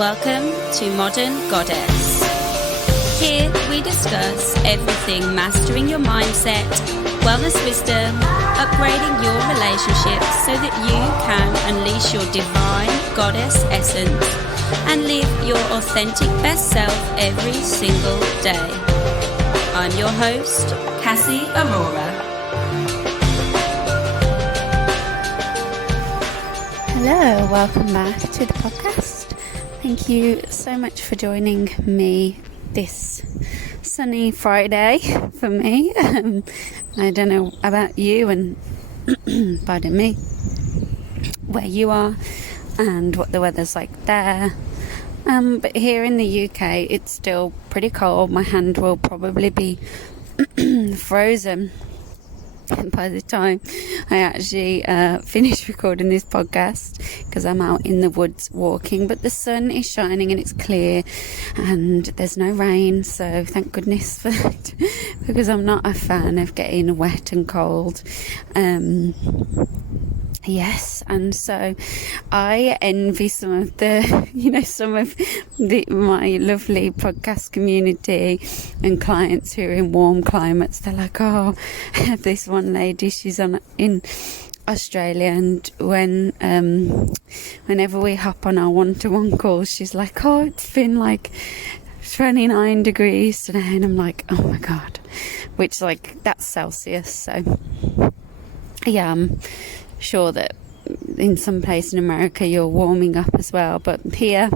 Welcome to Modern Goddess. Here we discuss everything mastering your mindset, wellness wisdom, upgrading your relationships so that you can unleash your divine goddess essence and live your authentic best self every single day. I'm your host, Cassie Aurora. Hello, welcome back to the podcast. Thank you so much for joining me this sunny Friday for me. I don't know about you and pardon me, where you are and what the weather's like there. But here in the UK it's still pretty cold. My hand will probably be frozen by the time I actually finish recording this podcast, because I'm out in the woods walking, but the sun is shining and it's clear and there's no rain, so thank goodness for that, because I'm not a fan of getting wet and cold. Yes, and so I envy some of my lovely podcast community and clients who are in warm climates. They're like, oh, this one lady, she's in Australia, and whenever we hop on our one-to-one calls, she's like, oh, it's been like 29 degrees today, and I'm like, oh my god, which, like, that's Celsius. So yeah, I'm sure that in some place in America you're warming up as well, but here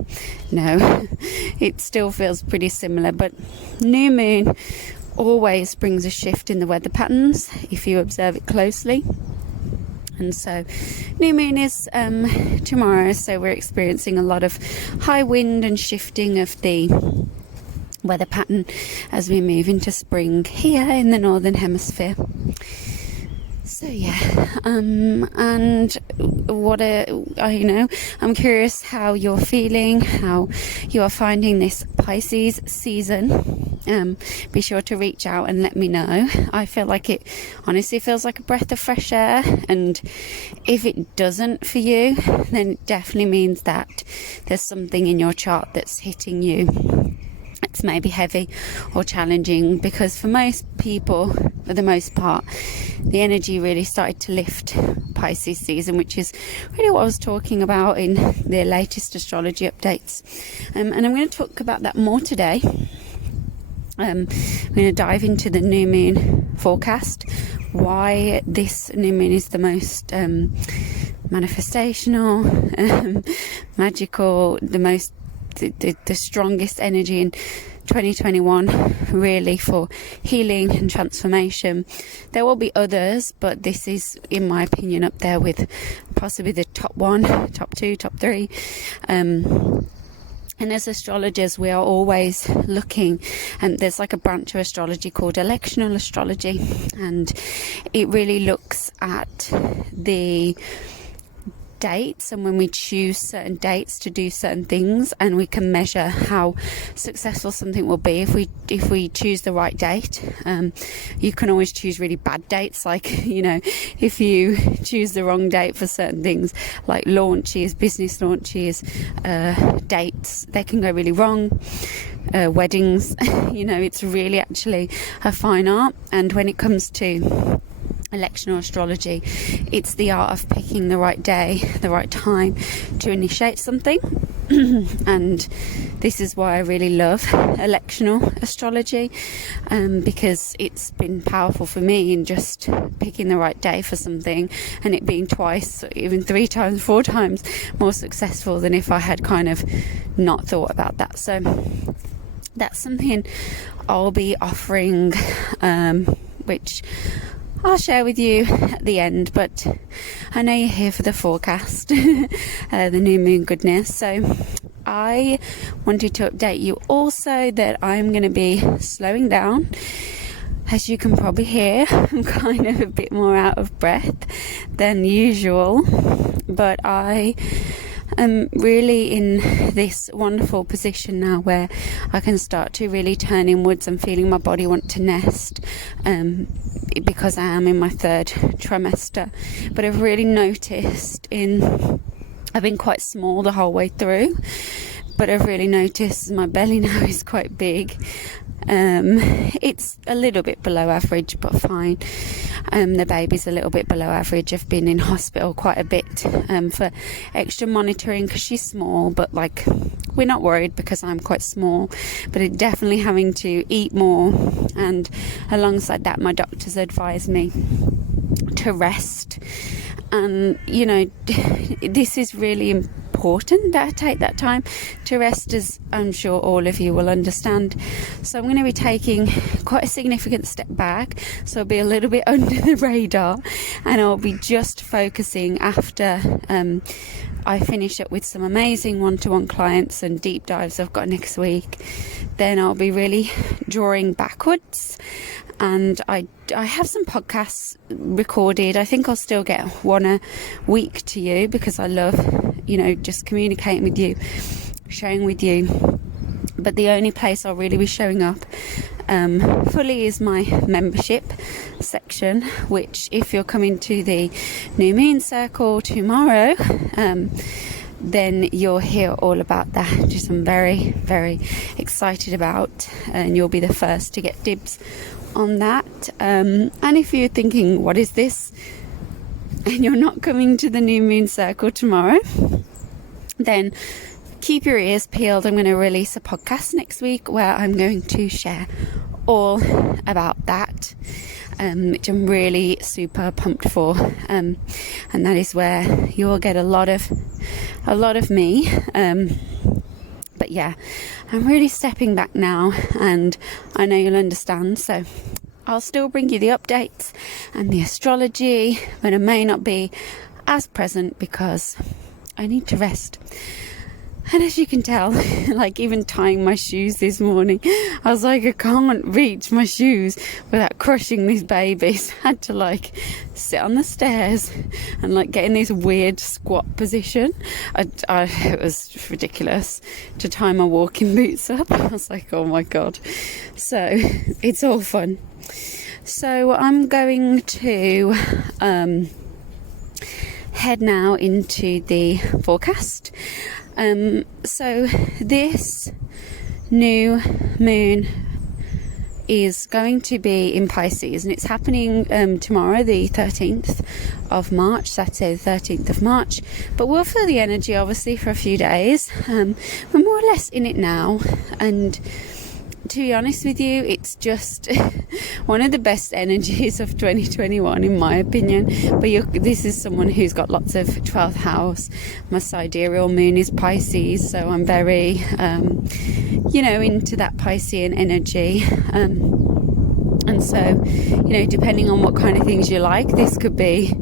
no, it still feels pretty similar. But new moon always brings a shift in the weather patterns if you observe it closely. And so new moon is tomorrow, so we're experiencing a lot of high wind and shifting of the weather pattern as we move into spring here in the northern hemisphere. So yeah, and I'm curious how you're feeling, how you are finding this Pisces season. Be sure to reach out and let me know. I feel like it honestly feels like a breath of fresh air, and if it doesn't for you, then it definitely means that there's something in your chart that's hitting you. It's maybe heavy or challenging, because for most people, for the most part, the energy really started to lift Pisces season, which is really what I was talking about in the latest astrology updates. And I'm going to talk about that more today. I'm going to dive into the new moon forecast, why this new moon is the most manifestational, magical, the strongest energy in 2021, really, for healing and transformation. There will be others, but this is, in my opinion, up there with possibly the top one, top two, top three. And as astrologers, we are always looking, and there's like a branch of astrology called electional astrology, and it really looks at the dates, and when we choose certain dates to do certain things, and we can measure how successful something will be if we choose the right date. You can always choose really bad dates, like, if you choose the wrong date for certain things like launches, business launches, dates, they can go really wrong. Weddings, it's really actually a fine art. And when it comes to electional astrology, it's the art of picking the right day, the right time to initiate something. And this is why I really love electional astrology, because it's been powerful for me in just picking the right day for something, and it being twice, even 3 times, 4 times more successful than if I had kind of not thought about that. So that's something I'll be offering, which I'll share with you at the end, but I know you're here for the forecast, the new moon goodness. So I wanted to update you also that I'm going to be slowing down. As you can probably hear, I'm kind of a bit more out of breath than usual, but I am really in this wonderful position now where I can start to really turn inwards and feeling my body want to nest, because I am in my 3rd trimester. But I've really noticed I've been quite small the whole way through, but I've really noticed my belly now is quite big. It's a little bit below average, but fine. The baby's a little bit below average. I've been in hospital quite a bit for extra monitoring because she's small, but like we're not worried because I'm quite small, but it definitely having to eat more, and alongside that my doctors advised me to rest. And you know, this is really important that I take that time to rest, as I'm sure all of you will understand. So I'm going to be taking quite a significant step back, so I'll be a little bit under the radar, and I'll be just focusing after I finish up with some amazing one-to-one clients and deep dives I've got next week. Then I'll be really drawing backwards, and I have some podcasts recorded. I think I'll still get one a week to you because I love, you know, just communicating with you, sharing with you. But the only place I'll really be showing up fully is my membership section, which if you're coming to the New Moon Circle tomorrow, then you'll hear all about that, which I'm very, very excited about, and you'll be the first to get dibs on that. And if you're thinking, what is this, and you're not coming to the New Moon Circle tomorrow, then keep your ears peeled. I'm going to release a podcast next week where I'm going to share all about that, which I'm really super pumped for, and that is where you'll get a lot of me. But yeah, I'm really stepping back now, and I know you'll understand, so I'll still bring you the updates and the astrology, but I may not be as present because I need to rest. And as you can tell, like even tying my shoes this morning, I was like, I can't reach my shoes without crushing these babies. I had to like sit on the stairs and like get in this weird squat position. It was ridiculous to tie my walking boots up. I was like, oh my God. So it's all fun. So I'm going to head now into the forecast. So this new moon is going to be in Pisces, and it's happening tomorrow, the 13th of March, Saturday the 13th of March, but we'll feel the energy obviously for a few days. We're more or less in it now, and to be honest with you, it's just one of the best energies of 2021 in my opinion. But this is someone who's got lots of 12th house. My sidereal moon is Pisces, so I'm very into that Piscean energy, and so, depending on what kind of things you like, this could be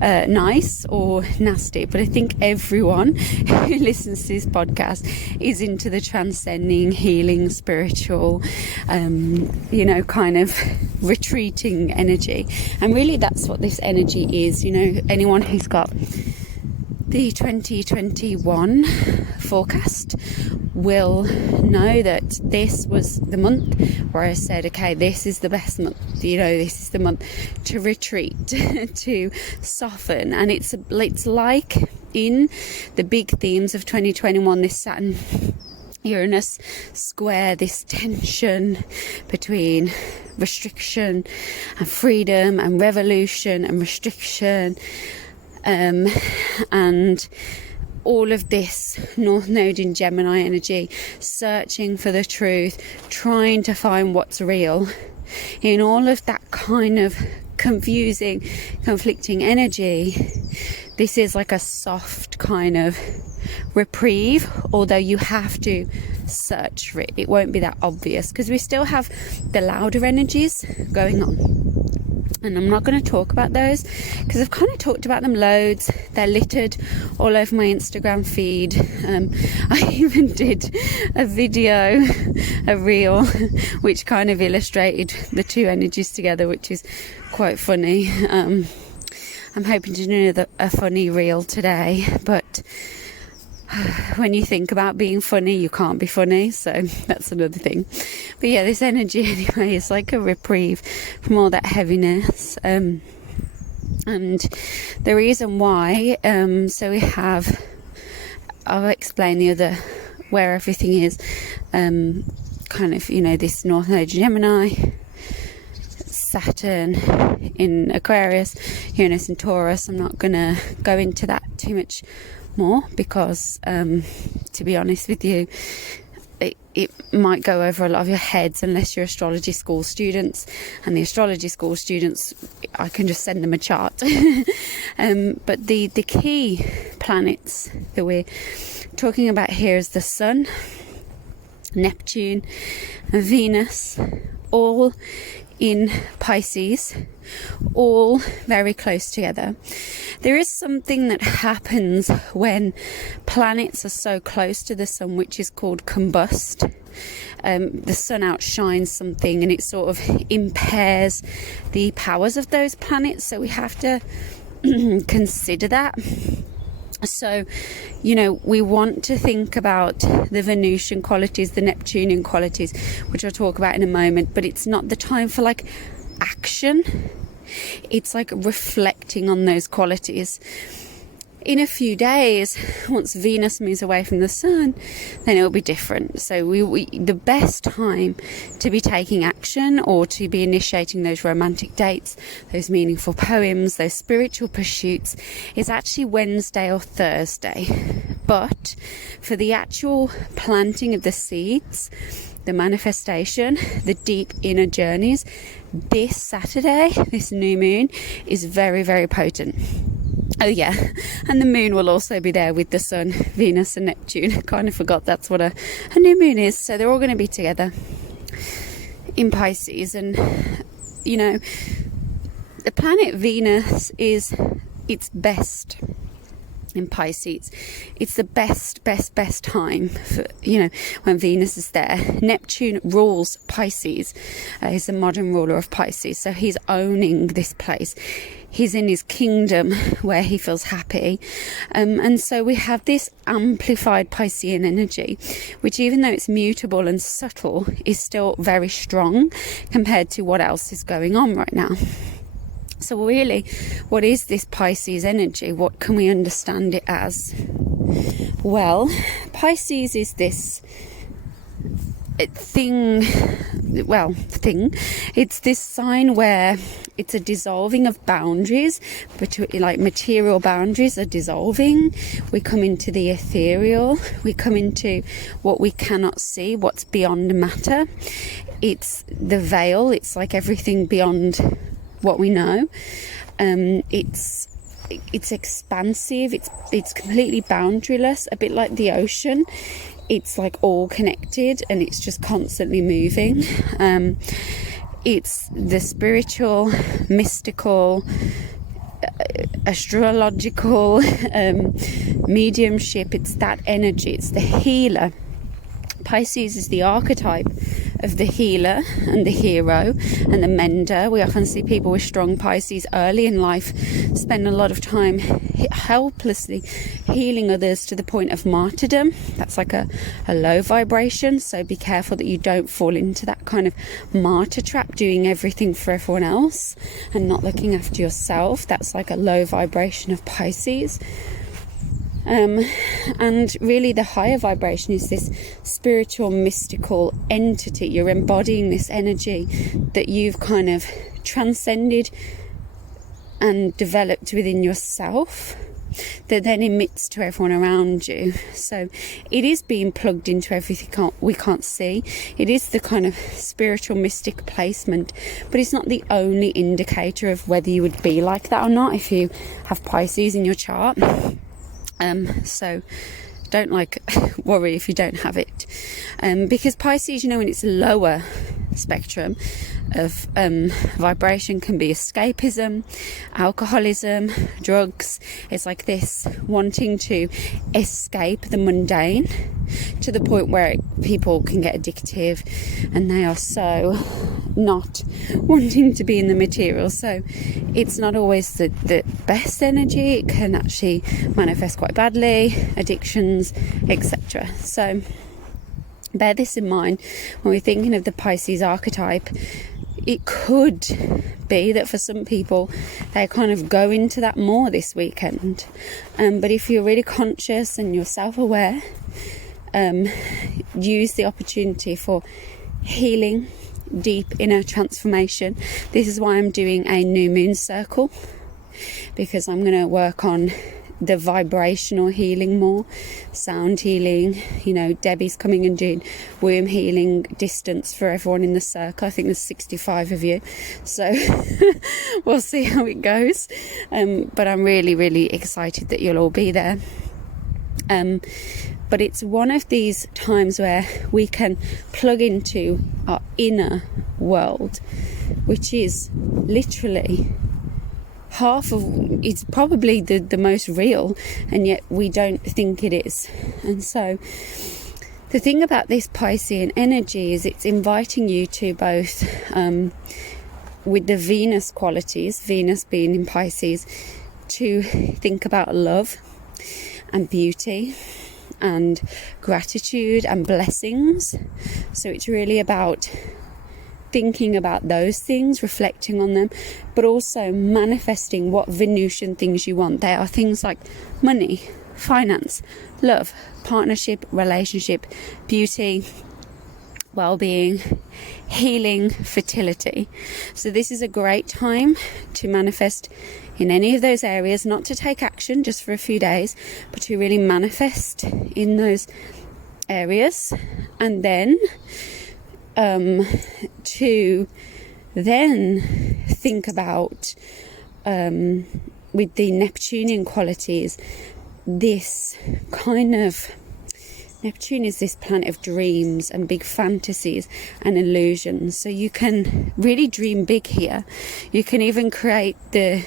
nice or nasty. But I think everyone who listens to this podcast is into the transcending, healing, spiritual, kind of retreating energy. And really that's what this energy is. Anyone who's got the 2021 forecast will know that this was the month where I said, okay, this is the best month, this is the month to retreat, to soften. And it's like in the big themes of 2021, this Saturn Uranus square, this tension between restriction and freedom, and revolution and restriction, and all of this North Node in Gemini energy, searching for the truth, trying to find what's real. In all of that kind of confusing, conflicting energy, this is like a soft kind of reprieve, although you have to search for it. It won't be that obvious because we still have the louder energies going on. And I'm not going to talk about those because I've kind of talked about them loads. They're littered all over my Instagram feed. I even did a video, a reel, which kind of illustrated the two energies together, which is quite funny. I'm hoping to do a funny reel today, but when you think about being funny, you can't be funny, so that's another thing. But yeah, this energy anyway is like a reprieve from all that heaviness, and the reason why, so we have, I'll explain the other where everything is. Kind of, this North Node Gemini, Saturn in Aquarius, Uranus in Taurus. I'm not going to go into that too much more because, to be honest with you, it might go over a lot of your heads unless you're astrology school students, and the astrology school students, I can just send them a chart. But the key planets that we're talking about here is the Sun, Neptune and Venus, all in Pisces, all very close together. There is something that happens when planets are so close to the Sun, which is called combust. The Sun outshines something and it sort of impairs the powers of those planets, so we have to consider that. So, we want to think about the Venusian qualities, the Neptunian qualities, which I'll talk about in a moment, but it's not the time for like action. It's like reflecting on those qualities. In a few days, once Venus moves away from the Sun, then it will be different. So the best time to be taking action or to be initiating those romantic dates, those meaningful poems, those spiritual pursuits is actually Wednesday or Thursday. But for the actual planting of the seeds, the manifestation, the deep inner journeys, this Saturday, this new moon is very, very potent. Oh yeah, and the moon will also be there with the Sun, Venus and Neptune. I kind of forgot that's what a new moon is. So they're all going to be together in Pisces. And, the planet Venus is its best in Pisces. It's the best time for, when Venus is there. Neptune rules Pisces. He's the modern ruler of Pisces. So he's owning this place. He's in his kingdom where he feels happy. And so we have this amplified Piscean energy, which even though it's mutable and subtle, is still very strong compared to what else is going on right now. So really, what is this Pisces energy? What can we understand it as? Well, Pisces is this thing. It's this sign where it's a dissolving of boundaries, between, like, material boundaries are dissolving. We come into the ethereal. We come into what we cannot see, what's beyond matter. It's the veil. It's like everything beyond what we know. It's expansive. It's completely boundaryless, a bit like the ocean. It's like all connected and it's just constantly moving. It's the spiritual, mystical, astrological, mediumship. It's that energy. It's the healer. Pisces is the archetype of the healer and the hero and the mender. We often see people with strong Pisces early in life spend a lot of time helplessly healing others to the point of martyrdom. That's like a low vibration, so be careful that you don't fall into that kind of martyr trap, doing everything for everyone else and not looking after yourself. That's like a low vibration of Pisces. And really the higher vibration is this spiritual, mystical entity. You're embodying this energy that you've kind of transcended and developed within yourself that then emits to everyone around you. So it is being plugged into everything we can't see. It is the kind of spiritual, mystic placement, but it's not the only indicator of whether you would be like that or not if you have Pisces in your chart. So don't worry if you don't have it, because Pisces, in its lower spectrum of vibration can be escapism, alcoholism, drugs. It's like this wanting to escape the mundane to the point where people can get addictive and they are so not wanting to be in the material. So it's not always the best energy. It can actually manifest quite badly, addictions, etc. So bear this in mind when we're thinking of the Pisces archetype. It could be that for some people they kind of go into that more this weekend, but if you're really conscious and you're self-aware, use the opportunity for healing, deep inner transformation. This is why I'm doing a new moon circle, because I'm going to work on the vibrational healing more, sound healing. You know, Debbie's coming and doing womb healing distance for everyone in the circle. I think there's 65 of you, so we'll see how it goes. But I'm really, really excited that you'll all be there. But it's one of these times where we can plug into our inner world, which is literally it's probably the most real, and yet we don't think it is. And so the thing about this Piscean energy is it's inviting you to both, with the Venus qualities, Venus being in Pisces, to think about love and beauty and gratitude and blessings. So it's really about thinking about those things, reflecting on them, but also manifesting what Venusian things you want. They are things like money, finance, love, partnership, relationship, beauty, well-being, healing, fertility. So this is a great time to manifest in any of those areas, not to take action just for a few days, but to really manifest in those areas. And then to then think about, with the Neptunian qualities, this kind of, Neptune is this planet of dreams and big fantasies and illusions. So you can really dream big here. You can even create the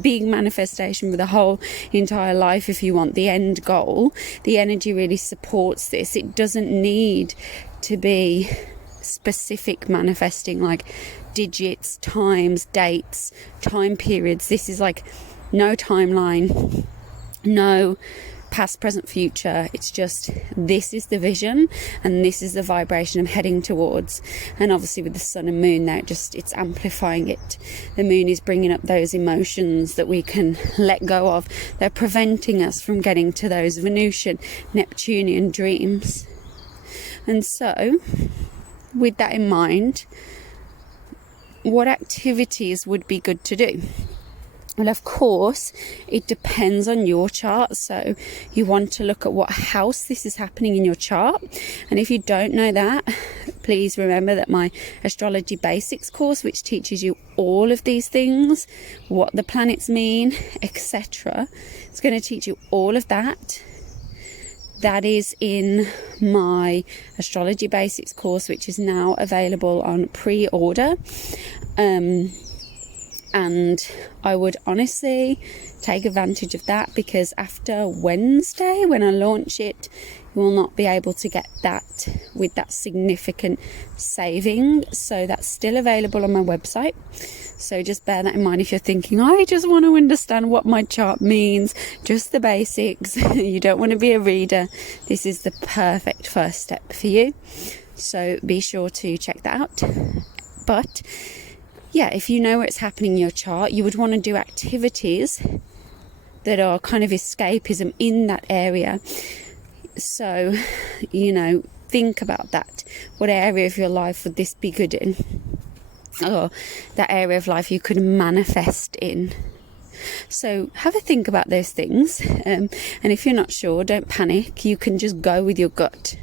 big manifestation for the whole entire life if you want, the end goal. The energy really supports this. It doesn't need to be specific manifesting, like digits, times, dates, time periods. This is like no timeline, no past, present, future. It's just, this is the vision and this is the vibration I'm heading towards. And obviously with the sun and moon now, it's amplifying it. The moon is bringing up those emotions that we can let go of. They're preventing us from getting to those Venusian, Neptunian dreams. And so with that in mind, what activities would be good to do? Well, of course, it depends on your chart. So you want to look at what house this is happening in your chart. And if you don't know that, please remember that my Astrology Basics course, which teaches you all of these things, what the planets mean, etc. It's going to teach you all of that. That is in my Astrology Basics course, which is now available on pre-order. And I would honestly take advantage of that, because after Wednesday, when I launch it, you will not be able to get that with that significant saving. So that's still available on my website. So just bear that in mind if you're thinking, I just want to understand what my chart means, just the basics. You don't want to be a reader. This is the perfect first step for you. So be sure to check that out. But yeah, if you know where it's happening in your chart, you would want to do activities that are kind of escapism in that area. So, you know, think about that. What area of your life would this be good in? Or that area of life you could manifest in. So have a think about those things. And if you're not sure, don't panic. You can just go with your gut.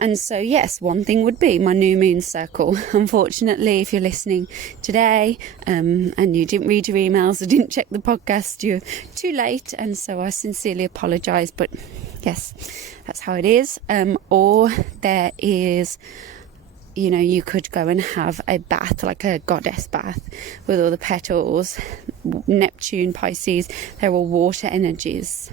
And so, yes, one thing would be my new moon circle. Unfortunately, if you're listening today and you didn't read your emails or didn't check the podcast, you're too late. And so I sincerely apologise. But yes, that's how it is. Or there is, you know, you could go and have a bath, like a goddess bath with all the petals. Neptune, Pisces, they're all water energies.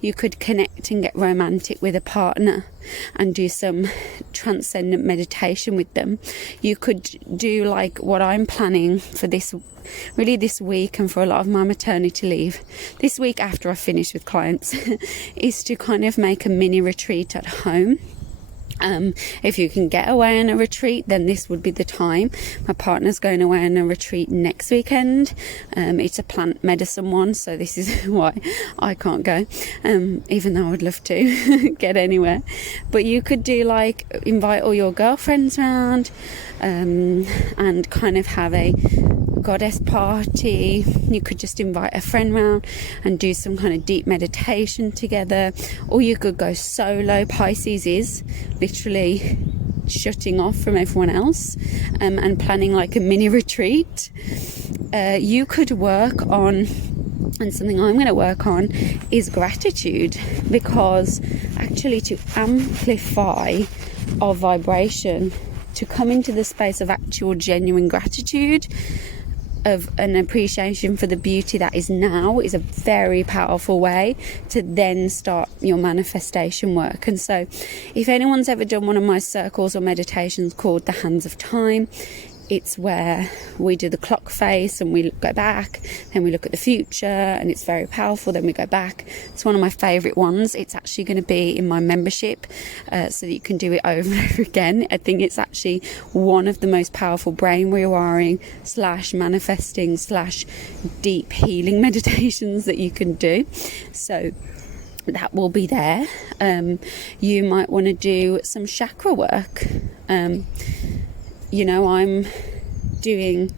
You could connect and get romantic with a partner and do some transcendent meditation with them. You could do like what I'm planning for this week and for a lot of my maternity leave. This week after I finish with clients is to kind of make a mini retreat at home If you can get away on a retreat, then this would be the time. My partner's going away on a retreat next weekend. It's a plant medicine one, so this is why I can't go, even though I would love to get anywhere. But you could do like invite all your girlfriends around, and kind of have a goddess party. You could just invite a friend round and do some kind of deep meditation together, or you could go solo. Pisces is literally shutting off from everyone else, and planning like a mini retreat. You could work on, and something I'm going to work on is gratitude, because actually to amplify our vibration, to come into the space of actual genuine gratitude, of an appreciation for the beauty that is now, is a very powerful way to then start your manifestation work. And so if anyone's ever done one of my circles or meditations called the Hands of Time, it's where we do the clock face and we go back, then we look at the future, and it's very powerful. Then we go back. It's one of my favorite ones. It's actually going to be in my membership, so that you can do it over and over again. I think it's actually one of the most powerful brain rewiring / manifesting / deep healing meditations that you can do. So that will be there. You might want to do some chakra work. I'm doing,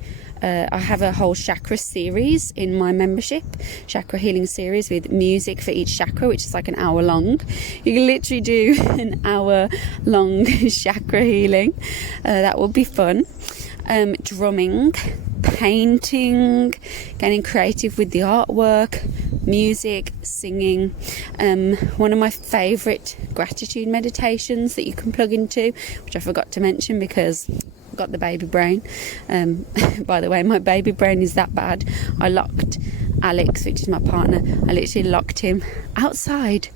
I have a whole chakra series in my membership, chakra healing series with music for each chakra, which is like an hour long. You can literally do an hour long chakra healing. That will be fun. Drumming, painting, getting creative with the artwork, music, singing. One of my favourite gratitude meditations that you can plug into, which I forgot to mention because I've got the baby brain. By the way, my baby brain is that bad. I locked Alex, which is my partner, I literally locked him outside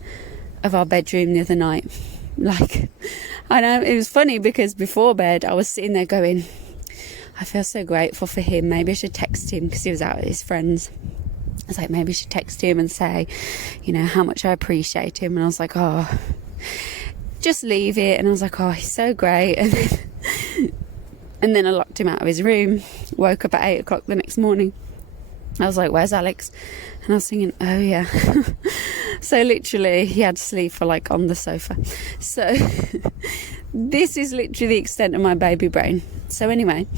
of our bedroom the other night. Like, I know it was funny because before bed I was sitting there going, I feel so grateful for him. Maybe I should text him, because he was out with his friends. I was like, maybe I should text him and say, how much I appreciate him. And I was like, oh, just leave it. And I was like, oh, he's so great. And then I locked him out of his room, woke up at 8 o'clock the next morning. I was like, where's Alex? And I was thinking, oh yeah. So literally he had to sleep for like on the sofa. So this is literally the extent of my baby brain. So anyway,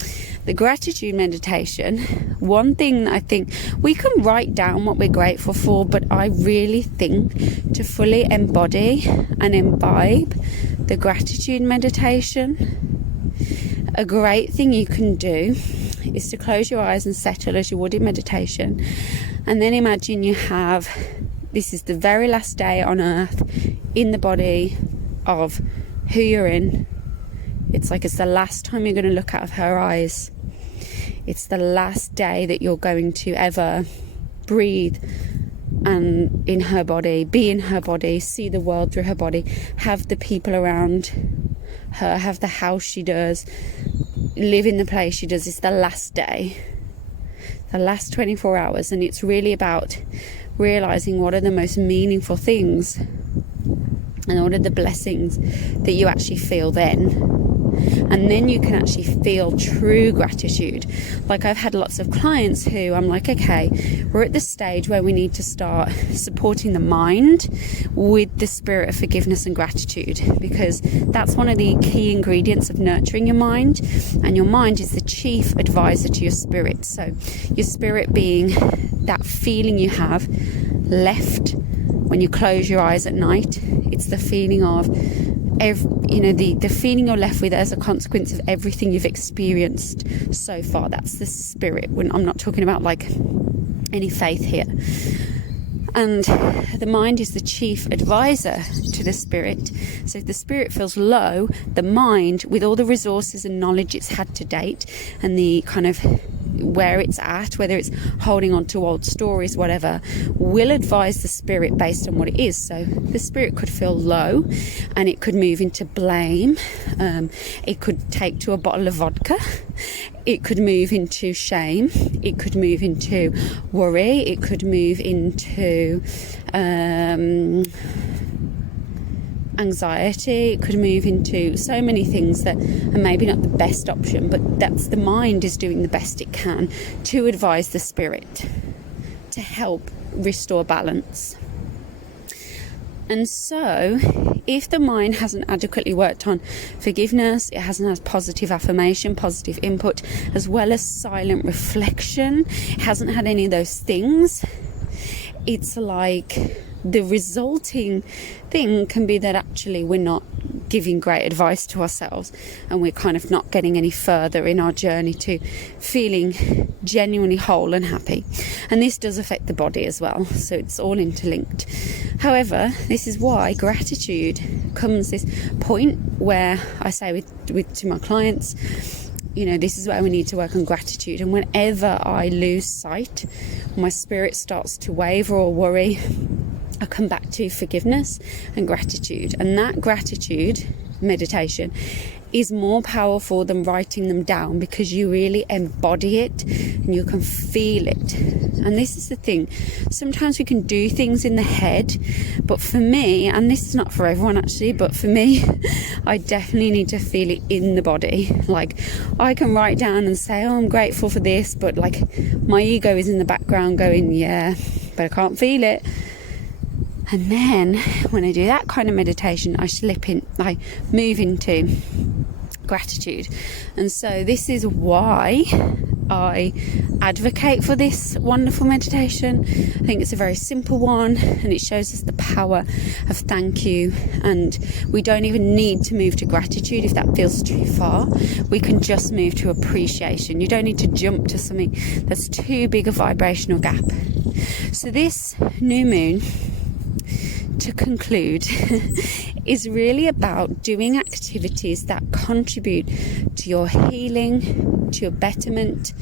the gratitude meditation, one thing I think we can write down what we're grateful for, but I really think to fully embody and imbibe the gratitude meditation, a great thing you can do is to close your eyes and settle as you would in meditation, and then imagine you have, this is the very last day on earth in the body of who you're in. It's like it's the last time you're going to look out of her eyes. It's the last day that you're going to ever breathe and in her body, be in her body, see the world through her body, have the people around her, have the house she does, live in the place she does. It's the last day, the last 24 hours, and it's really about realizing what are the most meaningful things and what are the blessings that you actually feel then. And then you can actually feel true gratitude. Like, I've had lots of clients who I'm like, okay, we're at the stage where we need to start supporting the mind with the spirit of forgiveness and gratitude, because that's one of the key ingredients of nurturing your mind. And your mind is the chief advisor to your spirit. So your spirit being that feeling you have left when you close your eyes at night. It's the feeling of the feeling you're left with as a consequence of everything you've experienced so far. That's the spirit. I'm not talking about like any faith here. And the mind is the chief advisor to the spirit. So if the spirit feels low, the mind, with all the resources and knowledge it's had to date, and the kind of where it's at, whether it's holding on to old stories, whatever, will advise the spirit based on what it is. So the spirit could feel low and it could move into blame. It could take to a bottle of vodka. It could move into shame. It could move into worry. It could move into anxiety, it could move into so many things that are maybe not the best option, but that's the mind is doing the best it can to advise the spirit to help restore balance. And so if the mind hasn't adequately worked on forgiveness, it hasn't had positive affirmation, positive input, as well as silent reflection, it hasn't had any of those things, it's like the resulting thing can be that actually we're not giving great advice to ourselves, and we're kind of not getting any further in our journey to feeling genuinely whole and happy. And this does affect the body as well, so it's all interlinked. However, this is why gratitude comes this point where I say to my clients, you know, this is where we need to work on gratitude. And whenever I lose sight, my spirit starts to waver or worry, I come back to forgiveness and gratitude. And that gratitude meditation is more powerful than writing them down, because you really embody it and you can feel it. And this is the thing, sometimes we can do things in the head, but for me, and this is not for everyone actually, but for me, I definitely need to feel it in the body. Like, I can write down and say, oh, I'm grateful for this, but like my ego is in the background going, yeah, but I can't feel it. And then when I do that kind of meditation, I move into gratitude. And so this is why I advocate for this wonderful meditation. I think it's a very simple one, and it shows us the power of thank you. And we don't even need to move to gratitude if that feels too far. We can just move to appreciation. You don't need to jump to something that's too big a vibrational gap. So this new moon, to conclude, is really about doing activities that contribute to your healing, to your betterment,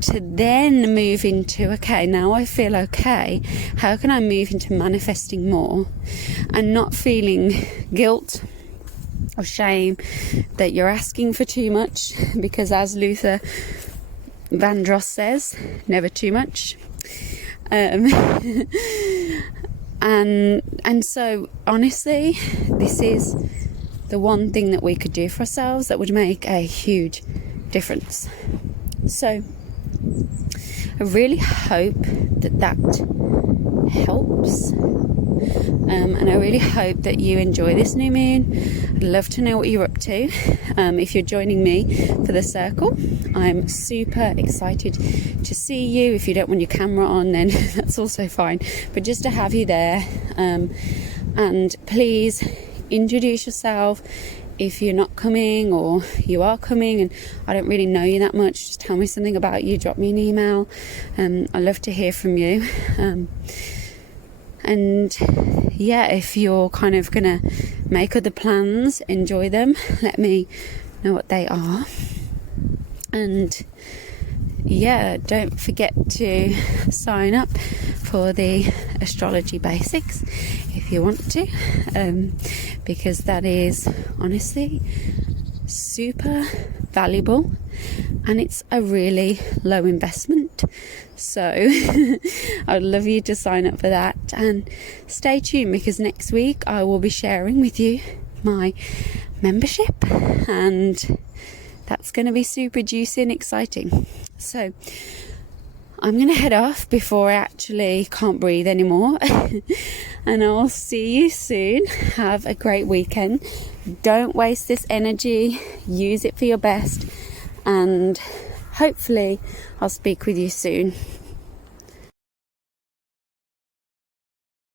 to then move into, okay, now I feel okay, how can I move into manifesting more, and not feeling guilt or shame that you're asking for too much, because as Luther Vandross says, never too much. And so honestly, this is the one thing that we could do for ourselves that would make a huge difference. So I really hope that helps, and I really hope that you enjoy this new moon. I'd love to know what you're up to. If you're joining me for the circle, I'm super excited to see you. If you don't want your camera on, then that's also fine, but just to have you there. And please introduce yourself. If you're not coming, or you are coming and I don't really know you that much, just tell me something about you, drop me an email. I love to hear from you. And yeah, if you're kind of gonna make other plans, enjoy them, let me know what they are. And yeah, don't forget to sign up for the Astrology Basics if you want to, because that is honestly super valuable, and it's a really low investment. So I'd love you to sign up for that, and stay tuned, because next week I will be sharing with you my membership, and that's going to be super juicy and exciting. So I'm going to head off before I actually can't breathe anymore. And I'll see you soon. Have a great weekend. Don't waste this energy. Use it for your best. And hopefully I'll speak with you soon.